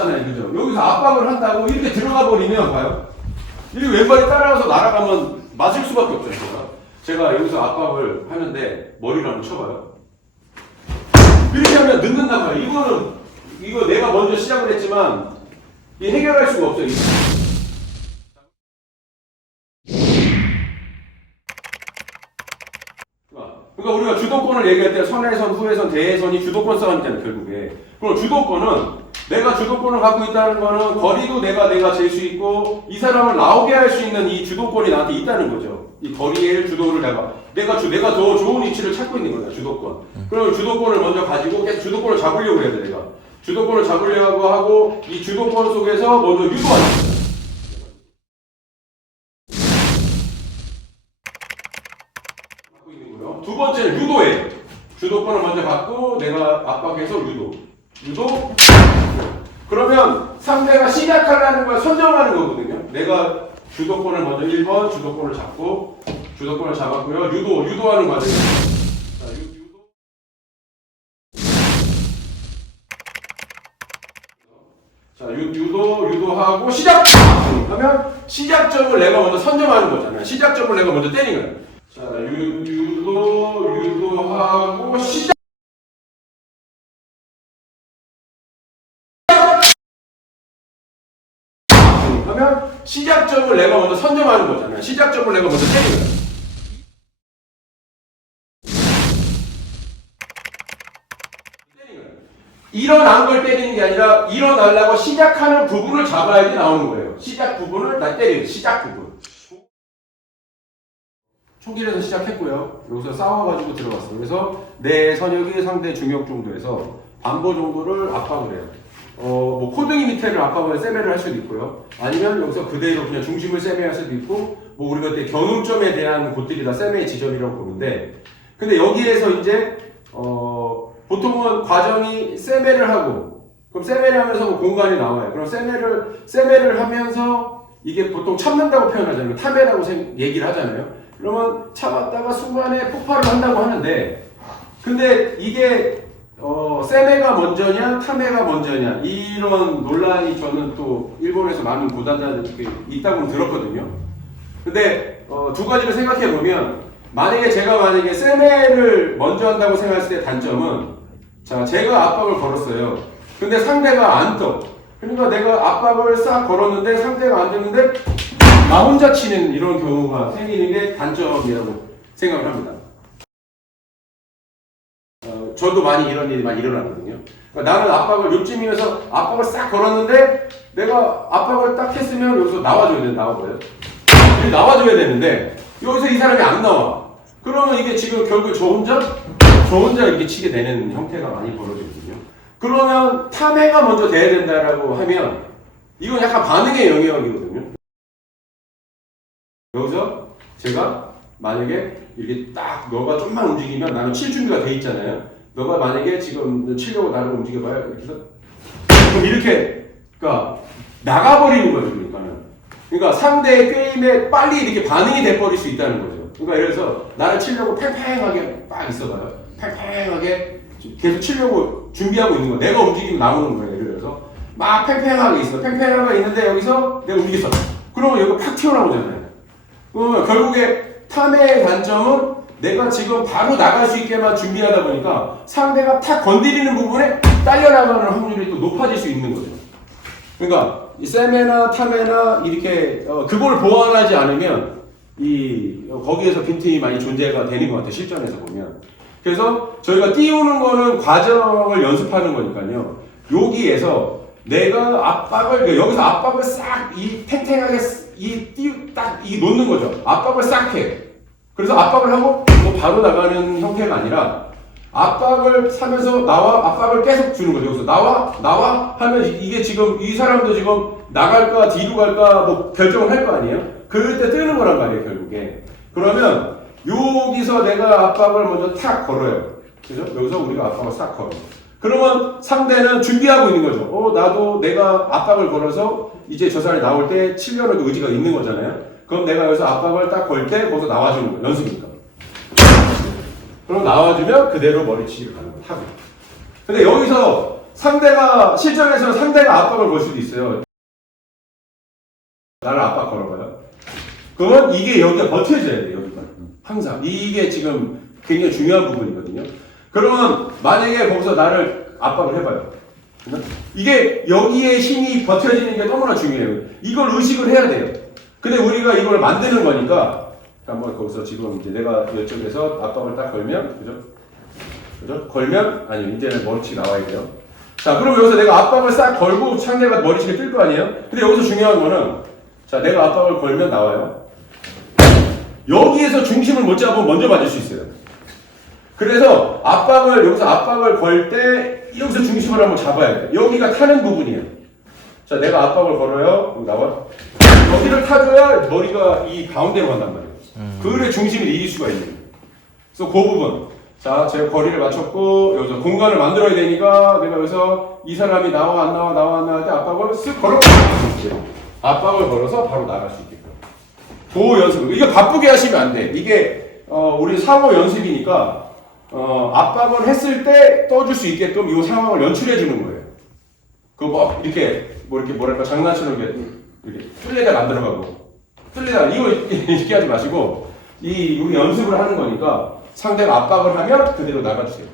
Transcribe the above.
맞잖아요. 그죠? 여기서 압박을 한다고 이렇게 들어가 버리면 봐요. 이렇게 왼발이 따라가서 날아가면 맞을 수밖에 없잖아요. 제가 여기서 압박을 하는데 머리를 한번 쳐봐요. 이렇게 하면 늦는단 말이에요. 이거 내가 먼저 시작을 했지만 이 해결할 수가 없어요. 그러니까 우리가 주도권을 얘기할 때 선회선, 후회선, 대회선이 주도권 싸움이잖아요, 결국에. 그럼 주도권은 내가 주도권을 갖고 있다는 거는 거리도 내가 잴 수 있고 이 사람을 나오게 할 수 있는 이 주도권이 나한테 있다는 거죠. 이 거리의 주도를 내가 더 좋은 위치를 찾고 있는 거야, 주도권. 그럼 주도권을 먼저 가지고 계속 주도권을 잡으려고 해야 돼, 내가. 주도권을 잡으려고 하고 이 주도권 속에서 먼저 유도하는 거야. 두 번째는 유도예요. 주도권을 먼저 갖고 내가 압박해서 유도. 그러면 상대가 시작하려는 걸 선정하는 거거든요. 내가 주도권을 먼저 1번 주도권을 잡고 주도권을 잡았고요. 유도하는 과정이에요. 자, 유도하고 시작! 그러면 시작점을 내가 먼저 선정하는 거잖아요. 시작점을 내가 먼저 때리는 거예요. 자, 유도하고 시작! 그러면 시작점을 내가 먼저 선정하는 거잖아요. 시작점을 내가 먼저 때리는 거예요. 일어난 걸 때리는 게 아니라 일어나려고 시작하는 부분을 잡아야지 나오는 거예요. 시작 부분을 다 때리는 시작 부분. 초길에서 시작했고요. 여기서 싸워가지고 들어갔어요. 그래서 내 선역이 상대 중역 정도에서 반보 정도를 압박을 해요. 뭐 코등이 밑에를 압박을 세매를 할 수도 있고요. 아니면 여기서 그대로 그냥 중심을 세매할 수도 있고, 뭐 우리가 그때 경음점에 대한 곳들이 다 세매의 지점이라고 보는데, 근데 여기에서 이제 보통은 과정이 세매를 하고, 그럼 세매를 하면서 뭐 공간이 나와요. 그럼 세매를 하면서 이게 보통 참는다고 표현하잖아요. 탐해라고 얘기를 하잖아요. 그러면 참았다가 순간에 폭발을 한다고 하는데, 근데 이게 세매가 먼저냐 탐해가 먼저냐 이런 논란이 저는 또 일본에서 많은 고단자들이 있다고 들었거든요. 근데 두 가지를 생각해 보면, 제가 세매를 먼저 한다고 생각했을 때 단점은, 자, 제가 압박을 걸었어요. 근데 상대가 안 떠. 그러니까 내가 압박을 싹 걸었는데 상대가 안 듣는데 나 혼자 치는 이런 경우가 생기는 게 단점이라고 생각을 합니다. 저도 이런 일이 많이 일어나거든요. 그러니까 나는 압박을 요쯤이면서 압박을 싹 걸었는데 내가 압박을 딱 했으면 여기서 나와줘야 되는데 여기서 이 사람이 안 나와. 그러면 이게 지금 결국 저 혼자 이렇게 치게 되는 형태가 많이 벌어지거든요. 그러면 탐해가 먼저 돼야 된다라고 하면 이건 약간 반응의 영역이거든요. 여기서 제가 만약에 이렇게 딱 너가 좀만 움직이면 나는 칠 준비가 돼 있잖아요. 너가 만약에 지금 치려고 나를 움직여봐요. 그러니까 나가버리는 거죠. 그러니까 상대의 게임에 빨리 이렇게 반응이 돼버릴 수 있다는 거죠. 그러니까 예를 들어서 나를 치려고 팽팽하게 딱 있어봐요. 팽팽하게 계속 치려고 준비하고 있는 거야. 내가 움직이면 나오는 거예요. 예를 들어서 막 팽팽하게 있어. 팽팽하게 있는데 여기서 내가 움직였어. 그러면 여기가 팍 튀어나오잖아요. 그러면 결국에 탐의 단점은 내가 지금 바로 나갈 수 있게만 준비하다 보니까 상대가 탁 건드리는 부분에 딸려나가는 확률이 또 높아질 수 있는 거죠. 그러니까 이 세매나 탐에나 이렇게 그걸 보완하지 않으면 거기에서 빈틈이 많이 존재가 되는 것 같아요. 실전에서 보면. 그래서 저희가 띄우는 거는 과정을 연습하는 거니까요. 여기에서 내가 여기서 압박을 싹 탱탱하게 놓는 거죠. 압박을 싹 해. 그래서 압박을 하고 바로 나가는 형태가 아니라 압박을 사면서 압박을 계속 주는 거죠. 여기서 나와 하면 이게 지금 이 사람도 지금 나갈까 뒤로 갈까 뭐 결정을 할 거 아니에요. 그럴 때 뜨는 거란 말이에요, 결국에. 그러면 여기서 내가 압박을 먼저 탁 걸어요. 그죠? 여기서 우리가 압박을 싹 걸어. 그러면 상대는 준비하고 있는 거죠. 나도 내가 압박을 걸어서 이제 저 사람이 나올 때 치려는 의지가 있는 거잖아요. 그럼 내가 여기서 압박을 딱 걸 때 거기서 나와주는 거예요. 연습이니까. 그럼 나와주면 그대로 머리치기를 가는 거예요. 하고. 근데 여기서 실전에서는 상대가 압박을 걸 수도 있어요. 나를 압박 걸어봐요. 그러면 이게 여기가 버텨져야 돼요, 여기가. 항상. 이게 지금 굉장히 중요한 부분이거든요. 그러면 만약에 거기서 나를 압박을 해봐요. 이게 여기에 힘이 버텨지는 게 너무나 중요해요. 이걸 의식을 해야 돼요. 근데 우리가 이걸 만드는 거니까 한번 거기서 지금 이제 내가 이쪽에서 압박을 딱 걸면, 그죠? 걸면, 아니, 이제는 머리치기 나와야 돼요. 자, 그럼 여기서 내가 압박을 싹 걸고 상대가 머리치기 뜰 거 아니에요? 근데 여기서 중요한 거는, 자, 내가 압박을 걸면 나와요. 여기에서 중심을 못 잡으면 먼저 맞을 수 있어요. 그래서 여기서 압박을 걸 때, 여기서 중심을 한번 잡아야 돼요. 여기가 타는 부분이에요. 자, 내가 압박을 걸어요. 여기 나와. 여기를 타줘야 머리가 이 가운데로 간단 말이에요. 그래 중심을 이길 수가 있는 거예요. 그래서 그 부분. 자, 제가 거리를 맞췄고, 여기서 공간을 만들어야 되니까, 내가 여기서 이 사람이 나와, 안 나와 할 때 압박을 쓱 걸어. 압박을 걸어서 바로 나갈 수 있게끔. 그 연습. 이거 바쁘게 하시면 안 돼. 이게, 우리 상호 연습이니까, 압박을 했을 때 떠줄 수 있게끔 이 상황을 연출해 주는 거예요. 이렇게 뭐랄까, 장난처럼 이렇게 뚫리다 만들어가고, 이거 이렇게 하지 마시고, 우리 연습을 하는 거니까, 상대가 압박을 하면 그대로 나가주세요.